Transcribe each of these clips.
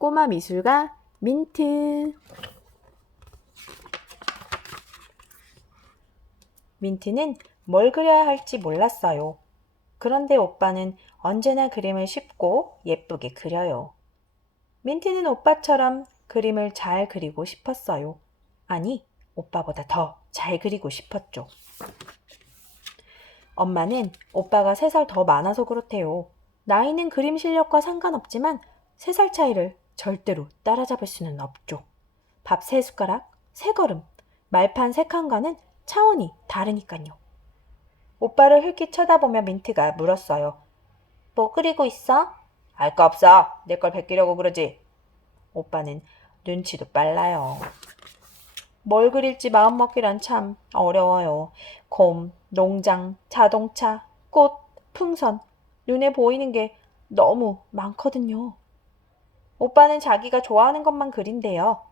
꼬마 미술가 민트. 민트는 뭘 그려야 할지 몰랐어요. 그런데 오빠는 언제나 그림을 쉽고 예쁘게 그려요. 민트는 오빠처럼 그림을 잘 그리고 싶었어요. 아니, 오빠보다 더 잘 그리고 싶었죠. 엄마는 오빠가 3살 더 많아서 그렇대요. 나이는 그림 실력과 상관없지만 3살 차이를 절대로 따라잡을 수는 없죠. 밥 3숟가락, 3걸음, 말판 3칸과는 차원이 다르니까요. 오빠를 흘낏 쳐다보며 민트가 물었어요. 뭐 그리고 있어? 알 거 없어. 내 걸 베끼려고 그러지. 오빠는 눈치도 빨라요. 뭘 그릴지 마음먹기란 참 어려워요. 곰, 농장, 자동차, 꽃, 풍선, 눈에 보이는 게 너무 많거든요. 오빠는 자기가 좋아하는 것만 그린대요.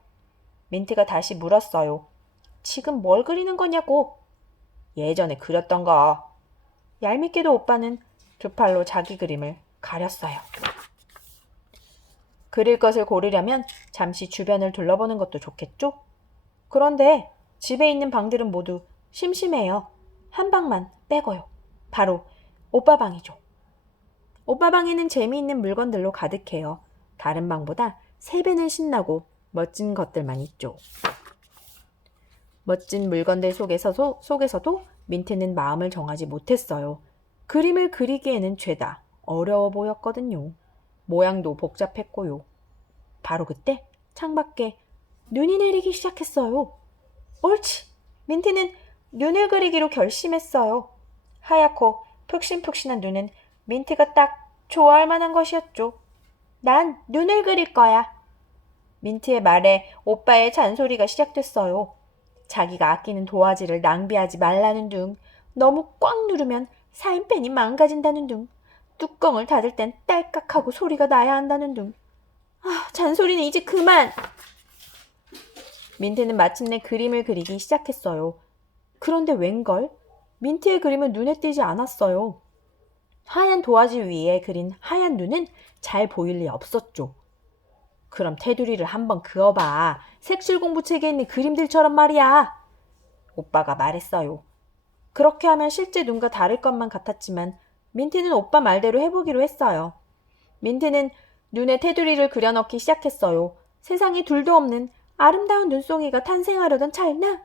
민트가 다시 물었어요. 지금 뭘 그리는 거냐고. 예전에 그렸던 거. 얄밉게도 오빠는 2팔로 자기 그림을 가렸어요. 그릴 것을 고르려면 잠시 주변을 둘러보는 것도 좋겠죠? 그런데 집에 있는 방들은 모두 심심해요. 한 방만 빼고요. 바로 오빠 방이죠. 오빠 방에는 재미있는 물건들로 가득해요. 다른 방보다 3배는 신나고 멋진 것들만 있죠. 멋진 물건들 속에서도 민트는 마음을 정하지 못했어요. 그림을 그리기에는 죄다 어려워 보였거든요. 모양도 복잡했고요. 바로 그때 창밖에 눈이 내리기 시작했어요. 옳지! 민트는 눈을 그리기로 결심했어요. 하얗고 푹신푹신한 눈은 민트가 딱 좋아할 만한 것이었죠. 난 눈을 그릴 거야. 민트의 말에 오빠의 잔소리가 시작됐어요. 자기가 아끼는 도화지를 낭비하지 말라는 둥, 너무 꽉 누르면 사인펜이 망가진다는 둥, 뚜껑을 닫을 땐 딸깍하고 소리가 나야 한다는 둥. 잔소리는 이제 그만! 민트는 마침내 그림을 그리기 시작했어요. 그런데 웬걸? 민트의 그림은 눈에 띄지 않았어요. 하얀 도화지 위에 그린 하얀 눈은 잘 보일 리 없었죠. 그럼 테두리를 한번 그어봐. 색칠 공부책에 있는 그림들처럼 말이야. 오빠가 말했어요. 그렇게 하면 실제 눈과 다를 것만 같았지만 민트는 오빠 말대로 해보기로 했어요. 민트는 눈에 테두리를 그려넣기 시작했어요. 세상에 둘도 없는 아름다운 눈송이가 탄생하려던 찰나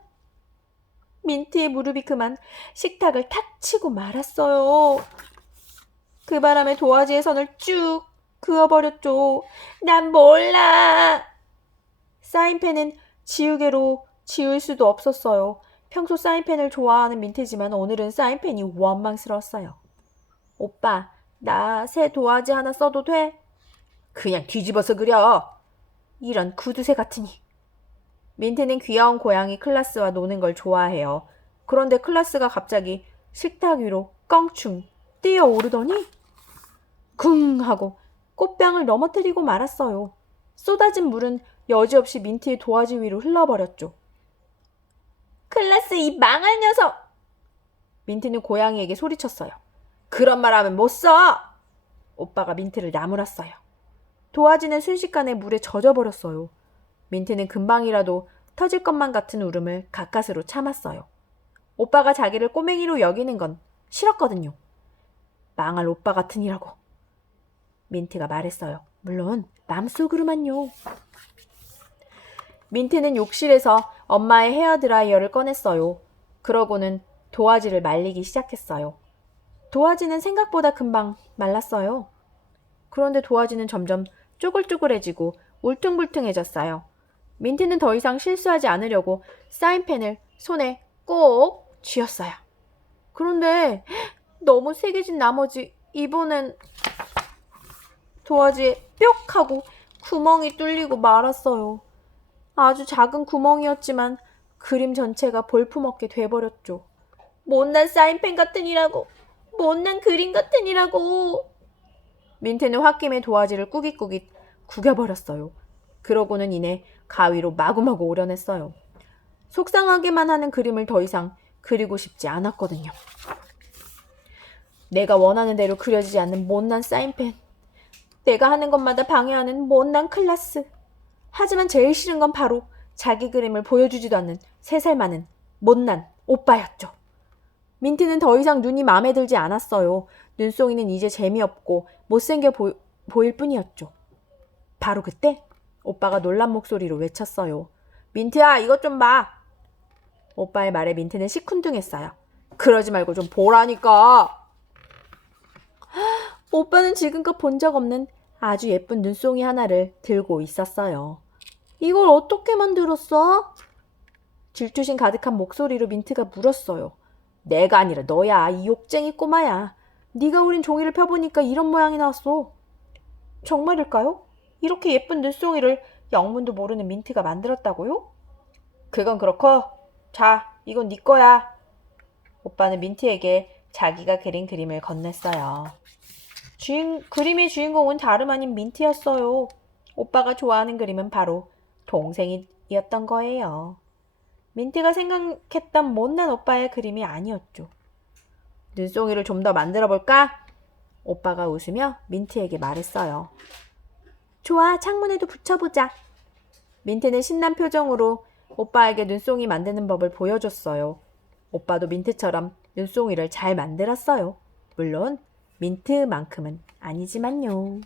민트의 무릎이 그만 식탁을 탁 치고 말았어요. 그 바람에 도화지의 선을 쭉 그어버렸죠. 난 몰라. 사인펜은 지우개로 지울 수도 없었어요. 평소 사인펜을 좋아하는 민트지만 오늘은 사인펜이 원망스러웠어요. 오빠, 나 새 도화지 하나 써도 돼? 그냥 뒤집어서 그려. 이런 구두쇠 같으니. 민트는 귀여운 고양이 클라스와 노는 걸 좋아해요. 그런데 클라스가 갑자기 식탁 위로 껑충 뛰어오르더니 쿵 하고 꽃병을 넘어뜨리고 말았어요. 쏟아진 물은 여지없이 민트의 도화지 위로 흘러버렸죠. 클라스 이 망할 녀석! 민트는 고양이에게 소리쳤어요. 그런 말 하면 못 써! 오빠가 민트를 나무랐어요. 도화지는 순식간에 물에 젖어버렸어요. 민트는 금방이라도 터질 것만 같은 울음을 가까스로 참았어요. 오빠가 자기를 꼬맹이로 여기는 건 싫었거든요. 망할 오빠 같으니라고. 민트가 말했어요. 물론 마음속으로만요. 민트는 욕실에서 엄마의 헤어드라이어를 꺼냈어요. 그러고는 도화지를 말리기 시작했어요. 도화지는 생각보다 금방 말랐어요. 그런데 도화지는 점점 쪼글쪼글해지고 울퉁불퉁해졌어요. 민트는 더 이상 실수하지 않으려고 사인펜을 손에 꼭 쥐었어요. 그런데 너무 세게 진 나머지 이번엔 도화지에 뿅 하고 구멍이 뚫리고 말았어요. 아주 작은 구멍이었지만 그림 전체가 볼품없게 돼버렸죠. 못난 사인펜 같으니라고. 못난 그림 같으니라고. 민트는 홧김에 도화지를 꾸깃꾸깃 구겨버렸어요. 그러고는 이내 가위로 마구마구 오려냈어요. 속상하게만 하는 그림을 더 이상 그리고 싶지 않았거든요. 내가 원하는 대로 그려지지 않는 못난 사인펜. 내가 하는 것마다 방해하는 못난 클라스. 하지만 제일 싫은 건 바로 자기 그림을 보여주지도 않는 3살 많은 못난 오빠였죠. 민트는 더 이상 눈이 마음에 들지 않았어요. 눈송이는 이제 재미없고 못생겨 보일 뿐이었죠. 바로 그때 오빠가 놀란 목소리로 외쳤어요. 민트야, 이것 좀 봐. 오빠의 말에 민트는 시큰둥했어요. 그러지 말고 좀 보라니까. 오빠는 지금껏 본 적 없는 아주 예쁜 눈송이 하나를 들고 있었어요. 이걸 어떻게 만들었어? 질투심 가득한 목소리로 민트가 물었어요. 내가 아니라 너야, 이 욕쟁이 꼬마야. 네가 우린 종이를 펴보니까 이런 모양이 나왔어. 정말일까요? 이렇게 예쁜 눈송이를 영문도 모르는 민트가 만들었다고요? 그건 그렇고, 자, 이건 네 거야. 오빠는 민트에게 자기가 그린 그림을 건넸어요. 그림의 주인공은 다름 아닌 민트였어요. 오빠가 좋아하는 그림은 바로 동생이었던 거예요. 민트가 생각했던 못난 오빠의 그림이 아니었죠. 눈송이를 좀 더 만들어 볼까? 오빠가 웃으며 민트에게 말했어요. 좋아, 창문에도 붙여보자. 민트는 신난 표정으로 오빠에게 눈송이 만드는 법을 보여줬어요. 오빠도 민트처럼 눈송이를 잘 만들었어요. 물론 민트만큼은 아니지만요.